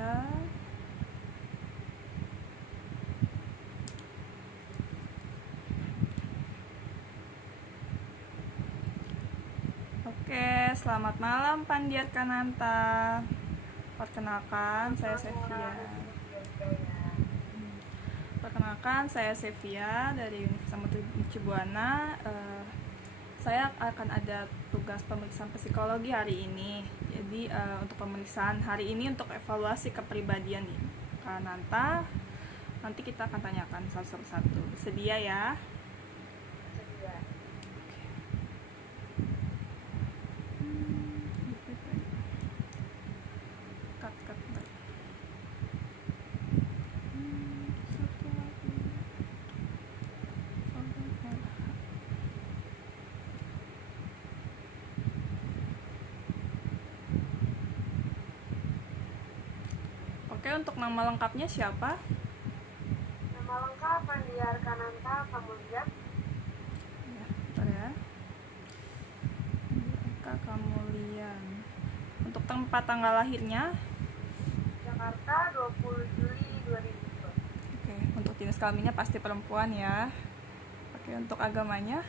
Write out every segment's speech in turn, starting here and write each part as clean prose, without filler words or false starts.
ya. Oke, selamat malam Pandiat Kananta. Perkenalkan, saya Sevia. Dari Universitas Mercu Buana. Saya akan ada tugas pemeriksaan psikologi hari ini. Jadi untuk pemeriksaan hari ini untuk evaluasi kepribadian Kananta. Nanti kita akan tanyakan satu-satu. Sedia ya? Sedia. Cut. Oke, untuk nama lengkapnya siapa? Nama lengkap Pandiat Kananta Kamulyan. Ya, bentar ya. Kamulyan. Untuk tempat tanggal lahirnya? Jakarta 20 Juli 2002. Oke, untuk jenis kelaminnya pasti perempuan ya. Oke, untuk agamanya?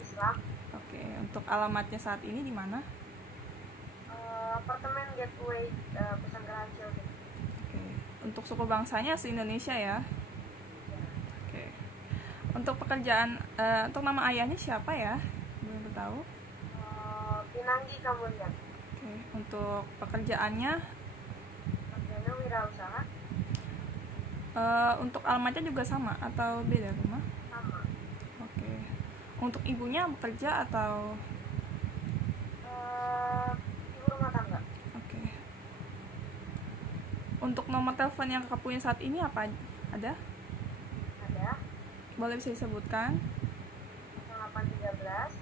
Islam. Oke, untuk alamatnya saat ini di mana? Apartemen Gateway Pesanggerahan Ciledug. Oke, untuk suku bangsanya se-Indonesia ya. Oke. Untuk pekerjaan, untuk nama ayahnya siapa ya? Belum tahu. Pinanggi Kamulyan. Oke, untuk pekerjaannya, Kerjanya wirausaha. untuk alamatnya juga sama atau beda rumah? Sama. Oke. Untuk ibunya bekerja atau? Ibu rumah tangga. Oke. Untuk nomor telepon yang kakak punya saat ini apa? Ada? Ada. Boleh bisa disebutkan? 0813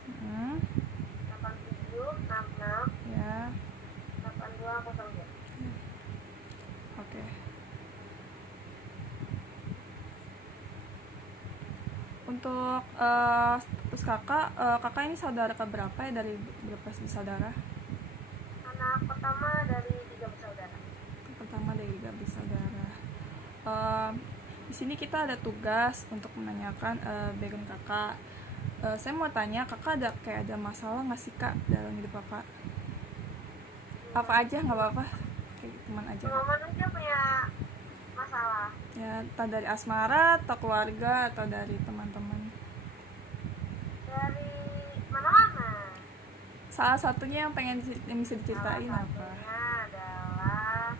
8766 Ya. 8202. Oke. Untuk status kakak ini saudara keberapa ya, dari berapa saudara? Anak pertama dari 3 bersaudara. Pertama dari 3 bersaudara. Di sini kita ada tugas untuk menanyakan background kakak. Saya mau tanya, kakak ada masalah nggak sih kak dalam hidup kakak? Apa aja, nggak apa-apa, kayak teman aja. Teman aja punya masalah. Ya, entah dari asmara atau keluarga atau dari teman-teman. Dari mana-mana. Salah satunya yang bisa diceritain Salah apa? satunya adalah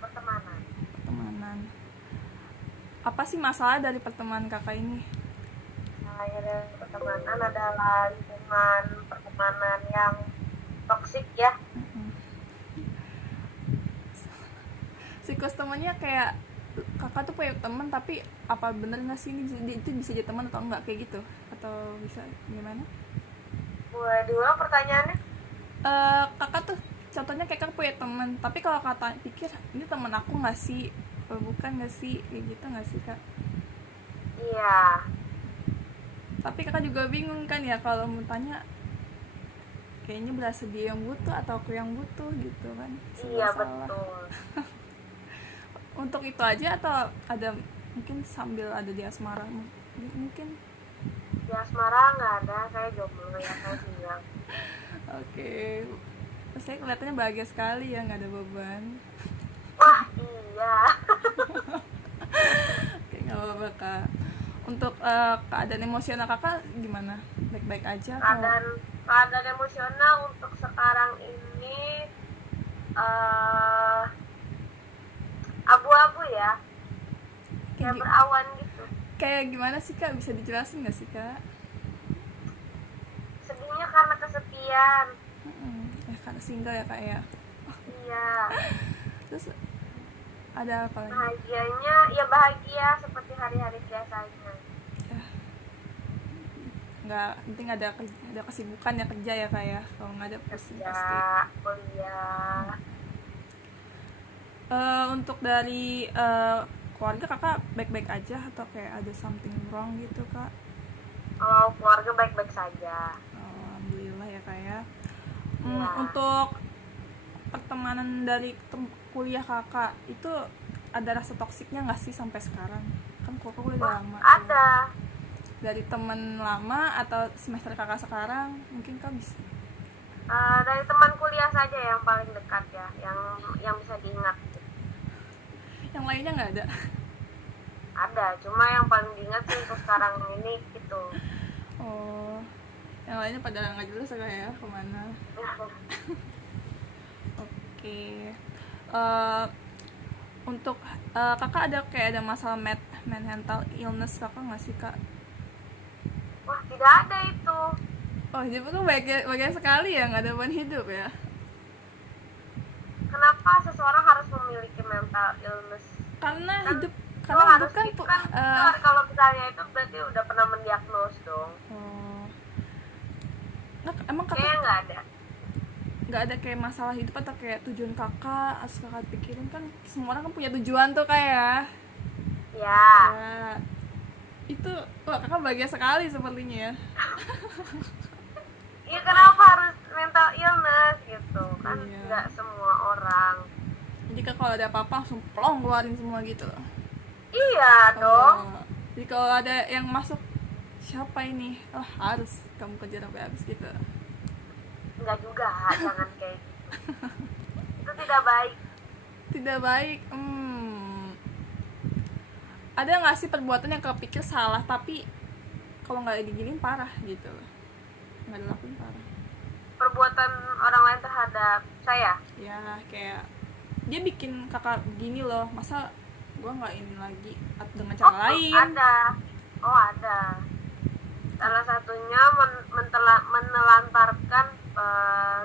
pertemanan. Pertemanan. Apa sih masalah dari pertemanan kakak ini? Dari pertemanan adalah lingkungan pertemanan yang toksik ya. Siklus temannya kayak kakak tuh punya teman, tapi apa bener nggak sih ini itu bisa jadi teman atau enggak, kayak gitu, atau bisa gimana? Boleh diulang pertanyaannya? Kakak tuh contohnya kayak kakak punya teman, tapi kalau kakak pikir ini teman aku nggak sih, bukan nggak sih, kayak gitu nggak sih kak? Iya. Tapi kakak juga bingung kan ya kalau mau tanya, kayaknya berasa dia yang butuh atau aku yang butuh gitu kan? Iya Salah. betul. Untuk itu aja atau ada mungkin sambil ada di asmara mungkin? Di asmara nggak ada, saya jomblo ya, saya bilang. Oke. Saya kelihatannya bahagia sekali ya, nggak ada beban. Wah iya. Oke, nggak apa-apa kak. Untuk keadaan emosional kakak gimana? Baik-baik aja atau? Keadaan emosional untuk sekarang ini abu-abu ya, kayak berawan gitu. Kayak gimana sih kak, bisa dijelasin nggak sih kak? Sedihnya karena kesepian. Karena single ya kak ya. Iya. Terus ada apa lagi? Bahagianya ya bahagia seperti hari-hari biasanya. Nggak penting ada kesibukan ya, kerja ya kak ya. Kalau nggak ada pusing pasti. Kuliah. Untuk dari keluarga kakak baik-baik aja atau kayak ada something wrong gitu kak? Kalau keluarga baik-baik saja. Alhamdulillah ya kak ya. Ya. Untuk pertemanan dari kuliah kakak itu ada rasa toksiknya nggak sih sampai sekarang? Kan kakak udah lama tuh. Ada. Dari teman lama atau semester kakak sekarang mungkin kak bisa. Dari teman kuliah saja yang paling dekat ya, yang bisa diingat. Yang lainnya nggak ada. Ada, cuma yang paling diingat sih untuk sekarang ini gitu. Oh, yang lainnya pada nggak jelas ya kemana. Oke. Untuk kakak ada masalah mental illness kakak nggak sih kak? Wah, tidak ada itu. Oh, hidup itu baik sekali ya, nggak ada beban hidup ya? Kenapa seseorang harus memiliki mental illness? Karena Kan hidup itu karena harus hidup kan kalau misalnya itu berarti udah pernah mendiagnos dong. oh. Nah, emang Kayaknya kakak nggak ada. ada kayak masalah hidup atau kayak tujuan kakak harus kakak pikirin? Kan semua orang kan punya tujuan tuh kayak Ya, ya itu. Wah, kakak bahagia sekali sepertinya ya. iya kenapa harus mental illness gitu? Kan Iya. nggak semua orang. Jadi kak kalau ada apa-apa langsung plong keluarin semua gitu. Iya dong. Oh. Jadi kalau ada yang masuk siapa ini, oh harus kamu kejar sampai habis gitu. Nggak juga, jangan kayak gitu. Itu tidak baik. Tidak baik. Ada nggak sih perbuatan yang kepikir salah tapi kalau nggak diginin parah gitu, nggak dilakuin parah? Perbuatan orang lain terhadap saya. Ya kayak dia bikin kakak begini loh, masa gua nggak ini lagi atau dengan cara lain? Ada. Oh, ada. Salah satunya menelantarkan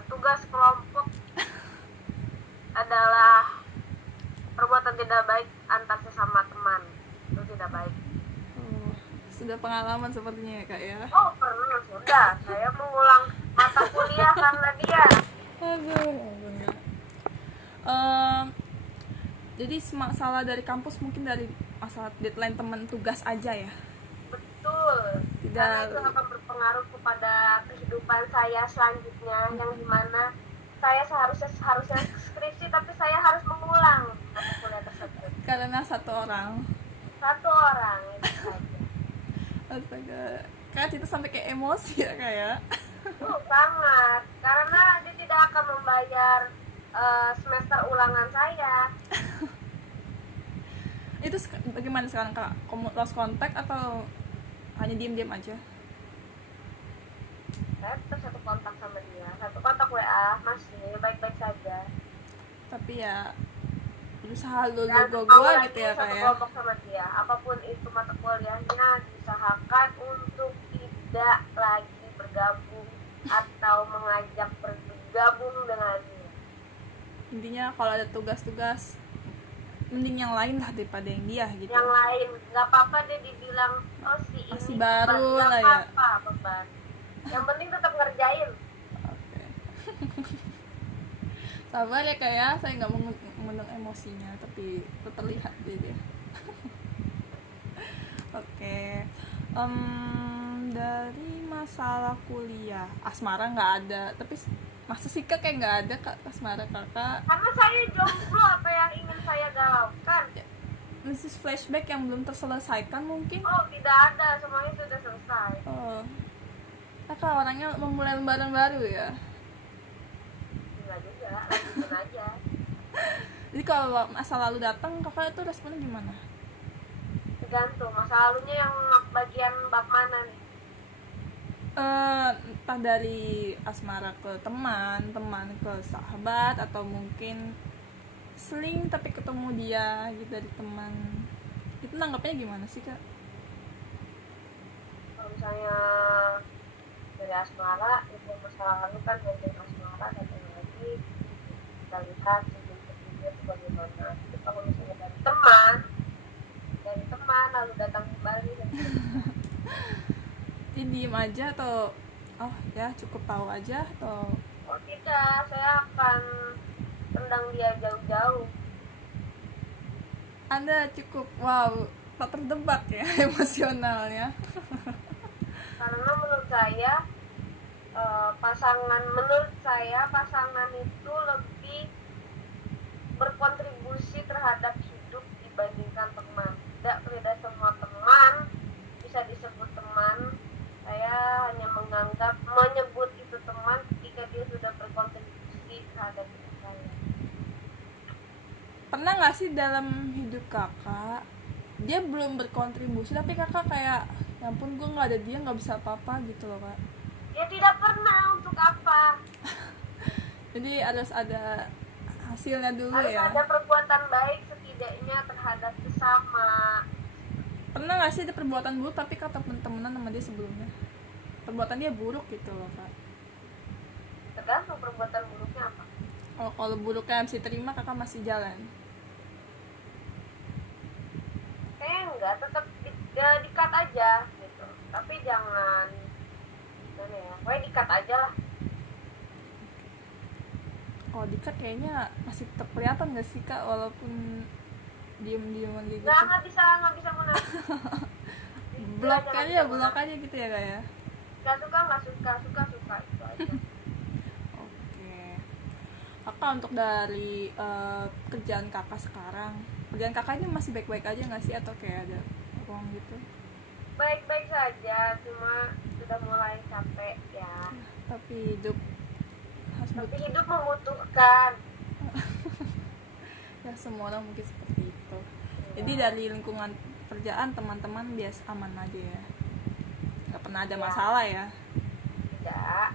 tugas kelompok adalah perbuatan tidak baik antar sesama teman. Itu tidak baik. Oh, sudah pengalaman sepertinya ya kak ya. Oh, pernah sudah. Saya mengulang mata kuliah karena dia. Aduh, enggak. Jadi masalah dari kampus mungkin dari masalah deadline teman tugas aja ya. Betul. Tidak. Karena itu akan berpengaruh kepada kehidupan saya selanjutnya, yang dimana saya seharusnya skripsi tapi saya harus mengulang mata kuliah tersebut. Karena satu orang. Itu saja. Astaga, kak itu sampai kayak emosi ya kayak. Sangat. Karena dia tidak akan membayar semester ulangan saya. Itu bagaimana sekarang kak? Lost contact atau hanya diem aja? Saya tetap satu kontak sama dia, satu kontak WA, masih baik-baik saja. Tapi ya berusaha Dan go mau gitu lagi ya satu kayak. kelompok sama dia. Apapun itu mata kuliahnya, diusahakan untuk tidak lagi bergabung atau mengajak bergabung dengannya. Intinya kalau ada tugas-tugas mending yang lain lah daripada yang dia gitu. Yang lain nggak apa-apa dia dibilang si ini masih baru beban, lah nggak ya. apa-apa beban. Yang penting tetap ngerjain. Oke. Sabar ya kayak saya nggak mengundang emosinya tapi itu terlihat dia. Oke. Dari masalah kuliah asmara nggak ada, tapi masa sih kak kayak nggak ada kak asmara kakak? Karena saya jomblo, apa yang ingin saya galaukan? Mrs. flashback yang belum terselesaikan mungkin? Oh, tidak ada, semuanya sudah selesai. Oh, kakak orangnya memulai lembaran baru ya? Enggak juga, lanjutin aja. Jadi kalau masa lalu datang kakak itu responnya gimana? Tergantung masa lalunya yang bagian bab mana nih. Entah dari asmara ke teman ke sahabat, atau mungkin seling tapi ketemu dia gitu dari teman, itu nanggapnya gimana sih kak? Kalau misalnya dari asmara, itu masa lalu kan dari asmara datang lagi, kita lihat sebelum-sebelumnya itu bagaimana. Tapi kalau misalnya dari teman lalu datang kembali dan Jadi diem aja atau oh ya cukup tahu aja atau? oh tidak, saya akan tendang dia jauh-jauh. Anda cukup wow, tak terdebak ya emosionalnya. Karena menurut saya pasangan itu lebih berkontribusi terhadap hidup dibandingkan teman. Tidak semua teman bisa disebut teman. Saya hanya menyebut itu teman ketika dia sudah berkontribusi terhadap hidup saya. Pernah nggak sih dalam hidup kakak dia belum berkontribusi tapi kakak kayak ya ampun gue nggak ada dia nggak bisa apa-apa gitu loh kak? Ya tidak pernah, untuk apa? Jadi harus ada hasilnya dulu Harus ya. ada perbuatan baik setidaknya terhadap sesama. Pernah nggak sih ada perbuatan buruk tapi kata temen-temenan sama dia sebelumnya perbuatan dia buruk gitu loh kak? Tergantung perbuatan buruknya apa. Oh, kalau buruknya bisa terima kakak masih jalan. Enggak, tetap di-cut aja gitu. Tapi jangan gimana ya, pokoknya di-cut aja lah. Kalau dikat kayaknya masih tetap kelihatan gak sih kak walaupun diem-dieman gitu? Nggak bisa munafik. blok aja gitu ya kak ya. Nggak suka itu aja. Oke. Kakak untuk dari kerjaan kakak sekarang, kerjaan kakak ini masih baik-baik aja nggak sih atau kayak ada uang gitu? Baik-baik saja, cuma sudah mulai capek ya. Tapi hidup harus Tapi hidup membutuhkan. ya semua orang mungkin seperti itu. Jadi dari lingkungan kerjaan teman-teman biasa aman aja ya, nggak pernah ada masalah ya? Tidak.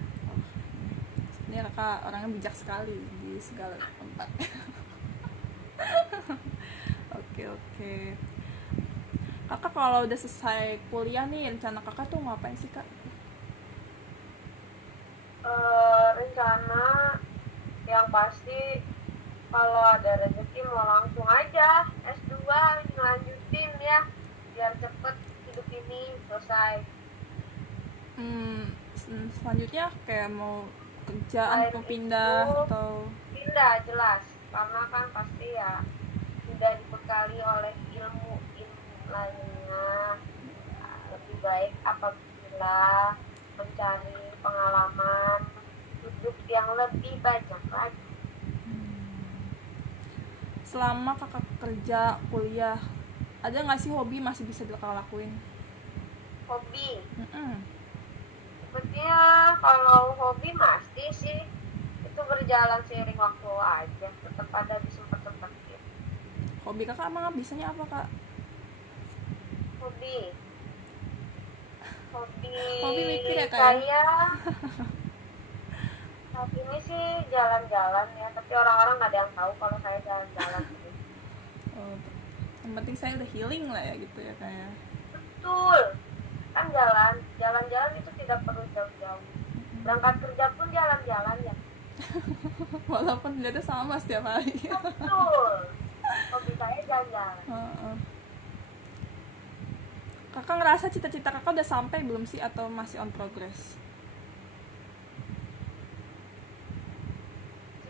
Ini kakak orangnya bijak sekali di segala tempat. Oke. Kakak kalau udah selesai kuliah nih rencana kakak tuh ngapain sih kak? Rencana yang pasti kalau ada rezeki mau langsung aja S2 ngelanjutin ya, biar cepet hidup ini selesai. Selanjutnya kayak mau kerjaan mau pindah atau pindah, jelas, karena kan pasti ya tidak dibekali oleh ilmu lainnya. Lebih baik apabila mencari pengalaman hidup yang lebih banyak lagi. selama kakak kerja kuliah ada nggak sih hobi masih bisa kakak lakuin? Hobi sepertinya kalau hobi pasti sih itu berjalan seiring waktu aja, tetap ada di sempat-sempatnya. Hobi kakak emang bisanya apa kak? Hobi mikir ya kak? Saya saat ini sih jalan-jalan ya, tapi orang-orang nggak ada yang tahu kalau saya jalan-jalan. Oh, yang penting saya udah healing lah ya gitu ya kayak. Betul, kan jalan-jalan itu tidak perlu jauh-jauh. Berangkat kerja pun jalan-jalan ya. Walaupun dilihatnya sama setiap hari. Betul, hobi saya jalan-jalan. Kakak ngerasa cita-cita kakak udah sampai belum sih atau masih on progress?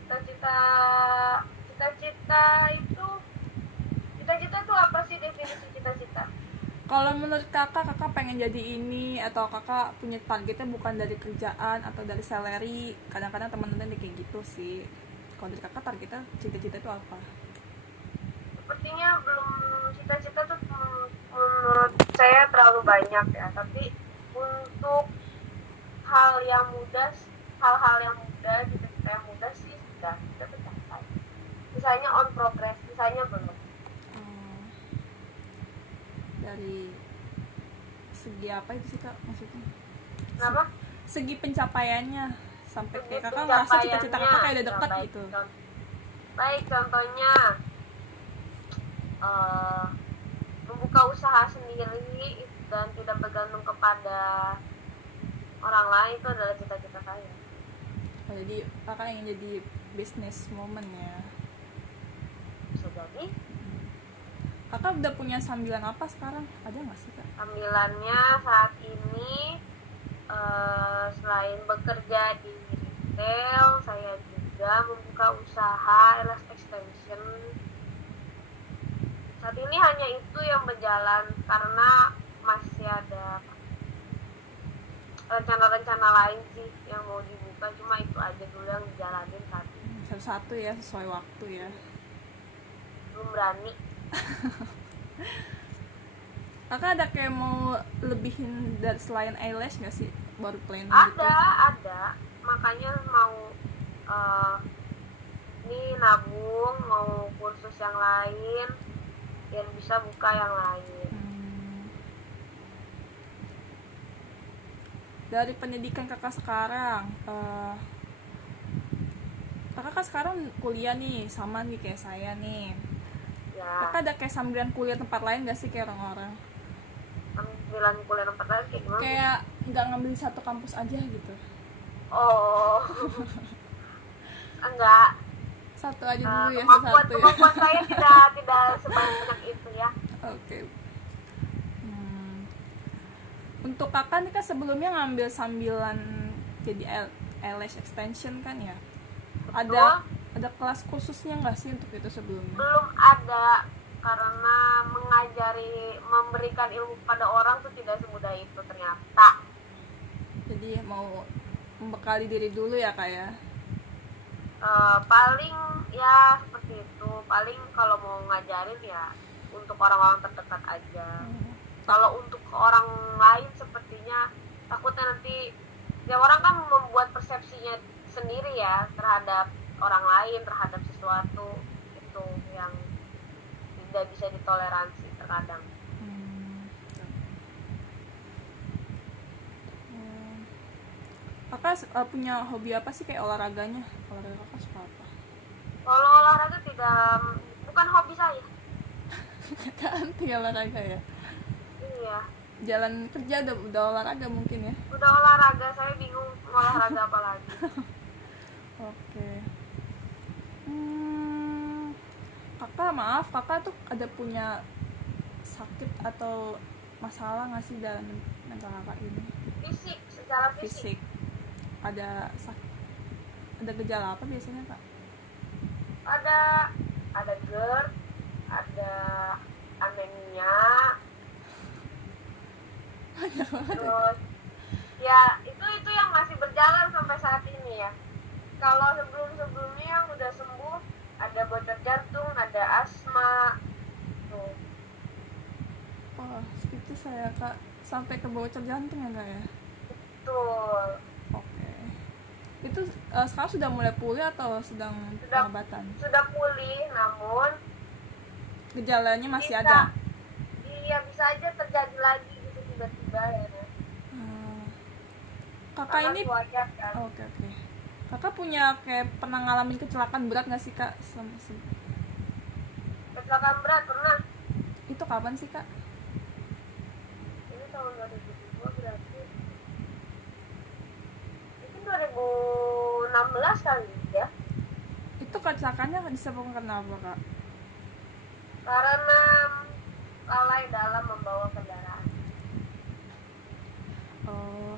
Cita-cita itu apa sih definisi cita-cita? Kalau menurut kakak pengen jadi ini atau kakak punya targetnya bukan dari kerjaan atau dari salary? Kadang-kadang teman-teman kayak gitu sih. Kalau dari kakak targetnya cita-cita itu apa? Sepertinya belum, cita-cita tuh menurut saya terlalu banyak ya. Tapi untuk hal-hal yang mudah, cita-cita yang mudah sih sudah tercapai. Misalnya on progress, misalnya belum. Dari segi apa itu sih kak maksudnya? Kenapa? Segi pencapaiannya sampai kayak kakak ngerasa cita-cita kakak kayak udah dekat gitu. Baik, contohnya membuka usaha sendiri dan tidak bergantung kepada orang lain, itu adalah cita-cita saya. Jadi kakak ingin jadi businesswoman ya? Bisa jadi. Kakak udah punya sambilan apa sekarang? Ada nggak sih kak? Sambilannya saat ini selain bekerja di retail, saya juga membuka usaha elas extension. Saat ini hanya itu yang berjalan karena masih ada rencana-rencana lain sih yang mau dibuka, cuma itu aja dulu yang dijalanin saat ini. Satu-satu ya, sesuai waktu ya. belum berani. Kakak ada kayak mau lebihin dari selain eyelash nggak sih, baru planning gitu? Ada makanya mau ini nabung, mau kursus yang lain biar bisa buka yang lain. Dari pendidikan kakak sekarang, kakak kan sekarang kuliah nih, sama nih kayak saya nih. Ya, Kakak ada kayak sambilan kuliah tempat lain gak sih kayak orang-orang? ambilan kuliah tempat lain kayak gimana? Kayak nggak ngambil di satu kampus aja gitu? Oh, enggak. Satu aja dulu ya, Kemampuan satu ya. kemampuan saya tidak sebanyak itu ya. Oke. Untuk kakak nih kan sebelumnya ngambil sambilan jadi eyelash extension kan ya? Ada kelas khususnya nggak sih untuk itu sebelumnya? Belum ada, karena memberikan ilmu pada orang tuh tidak semudah itu ternyata. Jadi mau membekali diri dulu ya kak ya? Paling ya seperti itu, paling kalau mau ngajarin ya untuk orang-orang terdekat aja. Kalau untuk orang lain sepertinya takutnya nanti ya orang kan membuat persepsinya sendiri ya terhadap orang lain, terhadap sesuatu itu yang tidak bisa ditoleransi terkadang. Kakak punya hobi apa sih kayak olahraganya? Olahraga kakak suka apa? Kalau olahraga bukan hobi saya. Kakak anti olahraga ya? Iya, Jalan kerja udah olahraga mungkin ya? udah olahraga, saya bingung mau olahraga apa lagi. Oke. Kakak maaf, kakak tuh ada punya sakit atau masalah nggak sih dalam mental kakak ini? Fisik, secara fisik. Ada gejala apa biasanya kak? Ada GERD, ada anemia, terus ya itu yang masih berjalan sampai saat ini ya. Kalau sebelumnya yang udah sembuh, ada bocor jantung, ada asma tuh. Oh itu saya kak, sampai ke bocor jantung ya kak ya? Betul. Oke. Itu sekarang sudah mulai pulih atau sedang pengobatan? Sudah pulih, namun Gejalanya masih ada? Iya, bisa aja terjadi lagi gitu tiba-tiba ya. Kakak Karena ini wajar kan. Oke. Kakak punya kayak pernah ngalamin kecelakaan berat nggak sih kak? Kecelakaan berat pernah. Itu kapan sih kak? Ini tahun 2002 berarti. Itu 2016 kali ya. Itu kecelakaannya disebabkan kenapa kak? Karena lalai dalam membawa kendaraan. Oh,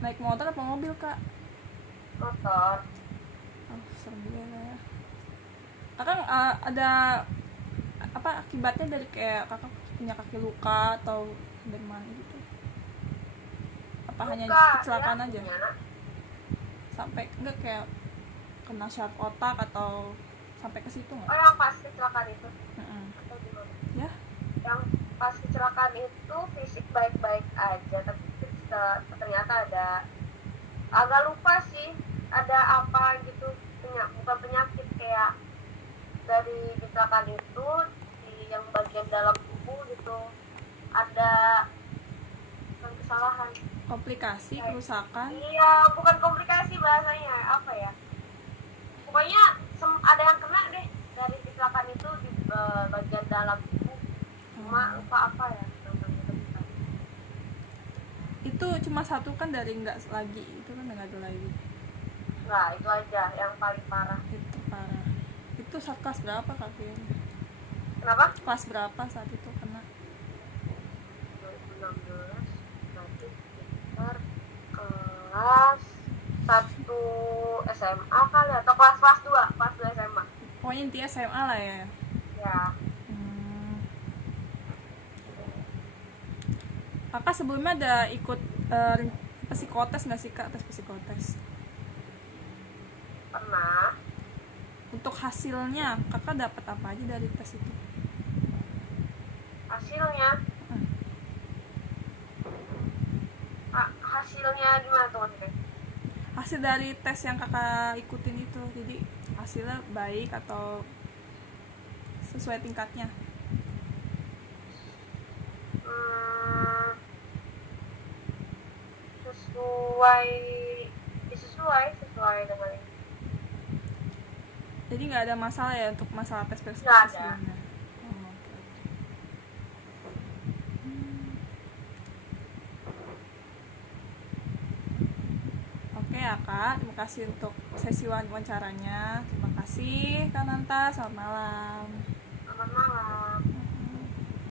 naik motor apa mobil kak? Motor. Oh, serem juga ya. Kakak ada apa akibatnya dari kayak kakak punya kaki luka atau dari mana gitu? Apa hanya kecelakaan ya, aja? punya. Sampai enggak kayak kena syaraf otak atau sampai ke situ nggak? Oh, yang pas kecelakaan itu. Atau gimana? Ya? Yang pas kecelakaan itu fisik baik-baik aja, tapi ternyata agak lupa sih, ada apa gitu, bukan penyakit, kayak dari kecelakaan itu di yang bagian dalam tubuh gitu ada kesalahan, Komplikasi, kerusakan? iya, bukan komplikasi bahasanya, apa ya, pokoknya ada yang kena deh dari kecelakaan itu di bagian dalam tubuh, cuma lupa apa ya namanya. Itu cuma satu kan dari enggak lagi, itu kan enggak ada lagi. Nah, itu aja yang paling parah. Itu parah. Itu saat kelas berapa kak kayaknya? Kenapa? Kelas berapa saat itu kena? 2016 berarti sekitar kelas 1 SMA kali, atau kelas 2 SMA. Pokoknya intinya SMA lah ya. Ya, Kakak sebelumnya ada ikut psikotes nggak sih kak, tes psikotes? pernah. untuk hasilnya kakak dapat apa aja dari tes itu? Hasilnya hasilnya gimana tuh maksudnya? Hasil dari tes yang kakak ikutin itu, jadi hasilnya baik atau sesuai tingkatnya? Sesuai sesuai dengan ini. Jadi nggak ada masalah ya untuk masalah tes Nggak ada. sebelumnya? Oh, oke. Oke ya kak, terima kasih untuk sesi wawancaranya. Terima kasih Kak Nanta, selamat malam.